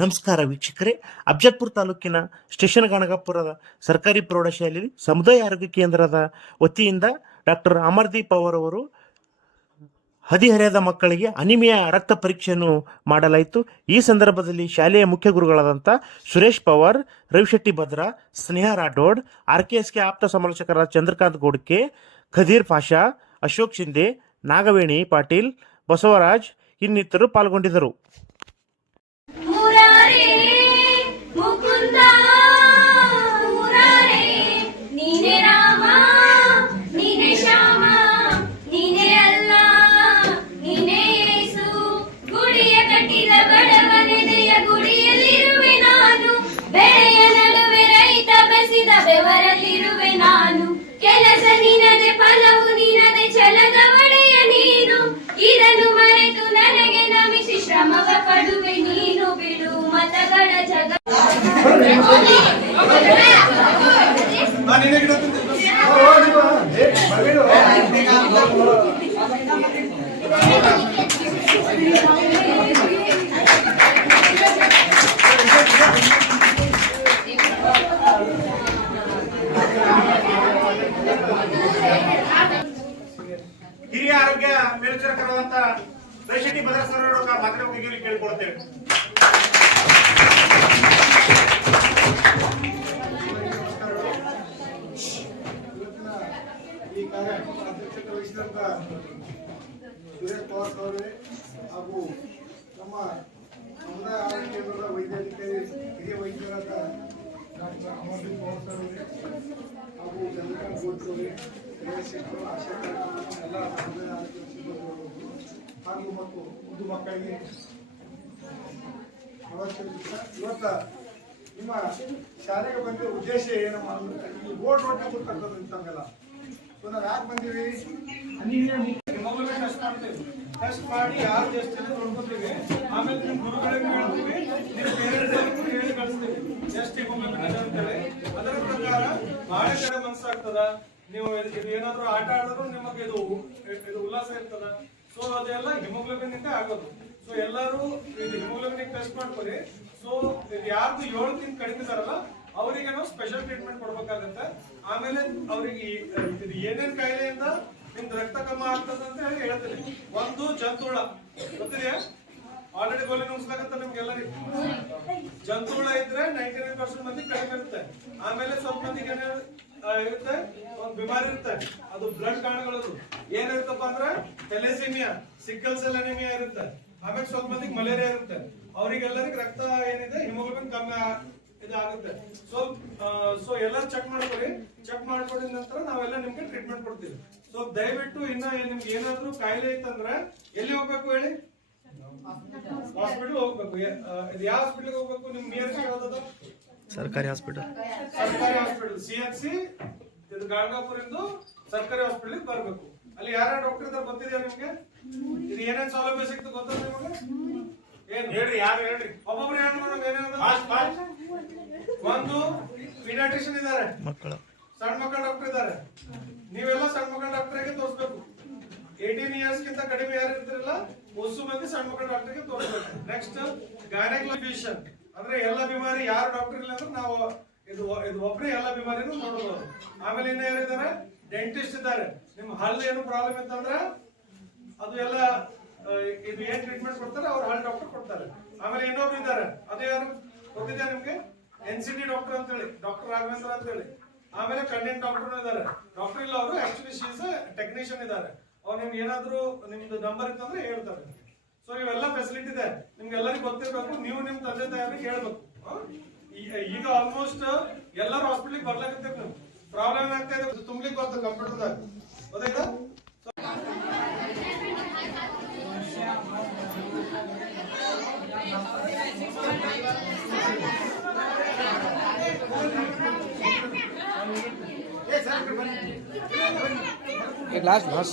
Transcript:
ನಮಸ್ಕಾರ ವೀಕ್ಷಕರೇ. ಅಫಜಲ್ಪುರ ತಾಲೂಕಿನ ಸ್ಟೇಷನ್ ಗಣಗಾಪುರದ ಸರ್ಕಾರಿ ಪ್ರೌಢಶಾಲೆಯಲ್ಲಿ ಸಮುದಾಯ ಆರೋಗ್ಯ ಕೇಂದ್ರದ ವತಿಯಿಂದ ಡಾಕ್ಟರ್ ಅಮರ್ದೀಪ್ ಅವರವರು ಹದಿಹರೆಯದ ಮಕ್ಕಳಿಗೆ ಅನಿಮಿಯಾ ರಕ್ತ ಪರೀಕ್ಷೆಯನ್ನು ಮಾಡಲಾಯಿತು. ಈ ಸಂದರ್ಭದಲ್ಲಿ ಶಾಲೆಯ ಮುಖ್ಯ ಗುರುಗಳಾದಂಥ ಸುರೇಶ್ ಪವಾರ್, ರವಿಶೆಟ್ಟಿ ಭದ್ರಾ, ಸ್ನೇಹ ರಾಠೋಡ್, RKSK ಆಪ್ತ ಸಮಾಲೋಚಕರಾದ ಚಂದ್ರಕಾಂತ್ ಗೋಡ್ಕೆ, ಖದೀರ್ ಪಾಷಾ, ಅಶೋಕ್ ಶಿಂದೆ, ನಾಗವೇಣಿ ಪಾಟೀಲ್, ಬಸವರಾಜ್ ಇನ್ನಿತರರು ಪಾಲ್ಗೊಂಡಿದ್ದರು. ಕೆಲಸ ನಿನದೆ ಫಲವು ನಿನದೆ ಛಲದ ಒಡೆಯ ನೀನು ಇದನ್ನು ಮರೆತು ನನಗೆ ನಮಿಸಿ ಶ್ರಮವ ಪಡುವೆ ನೀನು ಬಿಡು ಮತಗಳ ಜಗ ಹಿರಿಯ ಆರೋಗ್ಯ ಮೇಲ್ವಿಚಾರಕರಾದಂತ ರವಿಶೆಟ್ಟಿ ಭದ್ರಾ ಸರ್ ಅವರು ಮಾತನಾಡಬೇಕು ಕೇಳಿಕೊಳ್ತೇವೆ. ಈ ಕಾರ್ಯಕ್ರಮ ಅಧ್ಯಕ್ಷತೆ ವಹಿಸಿದಂತ ಸುರೇಶ್ ಪವಾರ್ ಅವರೇ ಹಾಗೂ ನಮ್ಮ ಸಮುದಾಯ ಆರೋಗ್ಯ ಕೇಂದ್ರದ ವೈದ್ಯಾಧಿಕಾರಿ ಹಿರಿಯ ವೈದ್ಯರಾದ ಡಾಕ್ಟರ್ ಅಮರ್ದೀಪ್ ಪವಾರ್ ಅವರೇ ಹಾಗೂ ಚಂದ್ರಕಾಂತ್ ಗೋಡ್ಕೆ ಅವರೇ, ಶಿಕ್ಷಕರು, ಆಶಾ ಕಾರ್ಯಕರ್ತರು, ಎಲ್ಲ ಸಮುದಾಯ ಆರೋಗ್ಯ ಸಿಬ್ಬಂದಿಗಳು ಹಾಗೂ ಮತ್ತು ಮುದ್ದು ಮಕ್ಕಳಿಗೆ ಇವತ್ತ ನಿಮ್ಮ ಶಾಲೆಗೆ ಬಂದಿರೋ ಉದ್ದೇಶ ಏನಮ್ಮ ಅಂದ್ರೆ ಈ ಬೋರ್ಡ್ ನೋಡ್ತಾ ಕೊಡ್ತಕ್ಕಂಥದ್ದು ಇಂಥವೆಲ್ಲ. ಸೊ ನಾವು ಯಾಕೆ ಬಂದೀವಿ? ಹಿಮೋಗ್ಲೋಬಿನ್ ಟೆಸ್ಟ್ ಮಾಡ್ತೀವಿ. ಟೆಸ್ಟ್ ಮಾಡಿ ಯಾರು ಎಷ್ಟು ಜನ ನೋಡ್ಕೊತೀವಿ, ಆಮೇಲೆ ನಿಮ್ಮ ಗುರುಗಳಿಗೆ ಹೇಳ್ತೀವಿ, ನಿಮ್ಮ ಪೇರೆಂಟ್ಸ್ ಹೇಳಿ ಕಳಿಸ್ತೀವಿ ಎಷ್ಟು ಹಿಮೋಗ್ಲೋಬಿನ್ ಇದೆ ಅಂತೇಳಿ. ಅದರ ಪ್ರಕಾರ ಬಹಳ ಕಡೆ ಮನಸ್ಸಾಗ್ತದ. ನೀವು ಇದು ಏನಾದ್ರು ಆಟ ಆಡಿದ್ರು ನಿಮಗೆ ಇದು ಉಲ್ಲಾಸ ಇರ್ತದ. ಸೊ ಅದೆಲ್ಲ ಹಿಮೋಗ್ಲೋಬಿನ್ ಇಂದ ಆಗೋದು. ಸೊ ಎಲ್ಲರೂ ಇದು ಹಿಮೋಗ್ಲೋಬಿನ್ ಟೆಸ್ಟ್ ಮಾಡ್ಕೊಳ್ಳಿ. ಸೊ ಯಾರ್ದು 7 ಕಡಿಮೆ ಇದಾರಲ್ಲ ಅವರಿಗೆ ನಾವು ಸ್ಪೆಷಲ್ ಟ್ರೀಟ್ಮೆಂಟ್ ಕೊಡ್ಬೇಕಾಗತ್ತೆ. ಆಮೇಲೆ ಅವ್ರಿಗೆ ಇದು ಏನೇನ್ ಕಾಯಿಲೆಯಿಂದ ನಿಮ್ದು ರಕ್ತ ಕಮ್ಮಿ ಆಗ್ತದೆ ಅಂತ ಹೇಳಿ ಹೇಳ್ತೀನಿ. ಒಂದು ಜಂತುಹುಳ ಗೊತ್ತಿದೆಯಾ? ಆಲ್ರೆಡಿ ಗೋಲಿ ನುಗ್ಸ್ಲಾಗತ್ತ ನಿಮ್ಗೆಲ್ಲರಿಗೂ. ಜಂತುಹುಳ ಇದ್ರೆ 99% ಮಂದಿ ಕಡಿಮೆ ಇರುತ್ತೆ. ಆಮೇಲೆ ಸ್ವಲ್ಪ ಮಂದಿಗೆ ಇರುತ್ತೆ, ಒಂದು ಬಿಮಾರಿ ಇರುತ್ತೆ, ಅದು ಬ್ಲಡ್ ಕಾರಣಗಳದು ಏನಿರುತ್ತಪ್ಪ ಅಂದ್ರೆ ಥೆಲೆಸೀಮಿಯಾ, ಸಿಕ್ಕಲ್ ಸೆಲ್ ಅನಿಮಿಯಾ ಇರುತ್ತೆ. ಆಮೇಲೆ ಸ್ವಲ್ಪ ಮಂದಿಗೆ ಮಲೇರಿಯಾ ಇರುತ್ತೆ. ಅವರಿಗೆಲ್ಲರಿಗೂ ರಕ್ತ ಏನಿದೆ ಹಿಮೋಗ್ಲೋಬಿನ್ ಕಮ್ಮಿ ಇದಾಗುತ್ತೆ. ಸೊ ಎಲ್ಲ ಚೆಕ್ ಮಾಡ್ಕೊಳ್ಳಿ. ಚೆಕ್ ಮಾಡ್ಕೊಂಡಿದ ನಂತರ ನಾವೆಲ್ಲ ನಿಮ್ಗೆ ಟ್ರೀಟ್ಮೆಂಟ್ ಕೊಡ್ತೀವಿ. ಸೊ ದಯವಿಟ್ಟು ಇನ್ನ ನಿಮ್ಗೆ ಏನಾದ್ರು ಕಾಯಿಲೆ ಇತ್ತಂದ್ರೆ ಎಲ್ಲಿ ಹೋಗ್ಬೇಕು ಹೇಳಿ? ಹಾಸ್ಪಿಟಲ್ ಹೋಗ್ಬೇಕು. ಇದು ಯಾವ ಹಾಸ್ಪಿಟಲ್ ಹೋಗ್ಬೇಕು? ನಿಮ್ ನಿಯರೆಸ್ಟ್ ಯಾವ್ದದ? ಸರ್ಕಾರಿ ಹಾಸ್ಪಿಟಲ್. ಸರ್ಕಾರಿ ಹಾಸ್ಪಿಟಲ್ CHC ಇದು ಗಾಣಗಾಪುರಿಂದ ಸರ್ಕಾರಿ ಹಾಸ್ಪಿಟಲ್ ಬರ್ಬೇಕು. ಅಲ್ಲಿ ಯಾರ ಡಾಕ್ಟರ್ ಇದಾರೆ ಗೊತ್ತಿದೆಯಾ ನಿಮ್ಗೆ? ಇದು ಏನೇನ್ ಸೌಲಭ್ಯ ಸಿಗ್ತದೆ ಗೊತ್ತಾ ನಿಮಗೆ? ಏನು ಹೇಳ್ರಿ, ಯಾರು ಹೇಳ್ರಿ? ಒಬ್ಬೊಬ್ರು ಹೇಳಿ ನೋಡೋಣ. ಏನೇನು? ಒಂದು ಪೀಡಿಯಾಟ್ರಿಷಿಯನ್ ಇದಾರೆ, ಸಣ್ಣ ಮಕ್ಕಳ ಡಾಕ್ಟರ್ ಇದಾರೆ. ನೀವೆಲ್ಲ ಸಣ್ಣ ಮಕ್ಕಳ ಡಾಕ್ಟರ್ಗೆ ತೋರಿಸ್ಬೇಕು. 18 ಇಯರ್ಸ್ ಗಿಂತ ಕಡಿಮೆ ಯಾರು ಇರ್ತಿರಲ್ಲ ಹೊಸ ಮಂದಿ ಸಣ್ಣ ಮಕ್ಕಳ ಡಾಕ್ಟರ್ಗೆ ತೋರಿಸ್ಬೇಕು. ನೆಕ್ಸ್ಟ್ ಗೈನಕಾಲಜಿಷಿಯನ್ ಅಂದ್ರೆ ಎಲ್ಲ ಬಿಮಾರಿ ಯಾರು ಡಾಕ್ಟರ್ ಇಲ್ಲ ಅಂದ್ರೆ ನಾವು ಇದು ಒಬ್ಬರೇ ಎಲ್ಲ ಬಿಮಾರಿನೂ ನೋಡಬಹುದು. ಆಮೇಲೆ ಇನ್ನ ಯಾರಿದ್ದಾರೆ? ಡೆಂಟಿಸ್ಟ್ ಇದ್ದಾರೆ. ನಿಮ್ ಹಲ್ಲು ಏನು ಪ್ರಾಬ್ಲಮ್ ಇತ್ತಂದ್ರೆ ಅದು ಎಲ್ಲ ಇದು ಏನ್ ಟ್ರೀಟ್ಮೆಂಟ್ ಕೊಡ್ತಾರೆ ಅವ್ರು ಹಲ್ ಡಾಕ್ಟರ್ ಕೊಡ್ತಾರೆ. ಆಮೇಲೆ ಇನ್ನೊಬ್ರು ಇದ್ದಾರೆ, ಅದು ಯಾರು ಗೊತ್ತಿದೆ ನಿಮ್ಗೆ? NCT ಡಾಕ್ಟರ್ ಅಂತ ಹೇಳಿ, ಡಾಕ್ಟರ್ ರಾಘವೇಂದ್ರ ಅಂತ ಹೇಳಿ. ಆಮೇಲೆ ಕಣ್ಣಿನ ಡಾಕ್ಟರ್ ಇದ್ದಾರೆ. ಡಾಕ್ಟರ್ ಇಲ್ಲ ಅವರು ಆಕ್ಚುಲಿ ಶೀಸ್ ಟೆಕ್ನಿಷಿಯನ್ ಇದ್ದಾರೆ. ಅವ್ರು ನಿಮ್ಗೆ ಏನಾದ್ರು ನಿಮ್ದು ನಂಬರ್ ಇತ್ತಂದ್ರೆ ಹೇಳ್ತಾರೆ. ಸೊ ಇವೆಲ್ಲ ಫೆಸಿಲಿಟಿ ಇದೆ, ನಿಮ್ಗೆಲ್ಲರಿಗೂ ಗೊತ್ತಿರ್ಬೇಕು. ನೀವು ನಿಮ್ ತಂದೆ ತಾಯಿಗೆ ಹೇಳ್ಬೇಕು. ಈಗ ಆಲ್ಮೋಸ್ಟ್ ಎಲ್ಲರೂ ಹಾಸ್ಪಿಟಲ್ ಬರ್ಲಾಕತ್ತೇವೆ. ನೀವು ಪ್ರಾಬ್ಲಮ್ ಆಗ್ತಾ ಇದೆ, ತುಂಬ್ಲಿಕ್ಕೆ ಬರ್ತದೆ ಕಂಪ್ಯೂಟರ್ದಾಗ. ಗೊತ್ತಾಯ್ತಾ? एक लास्ट बस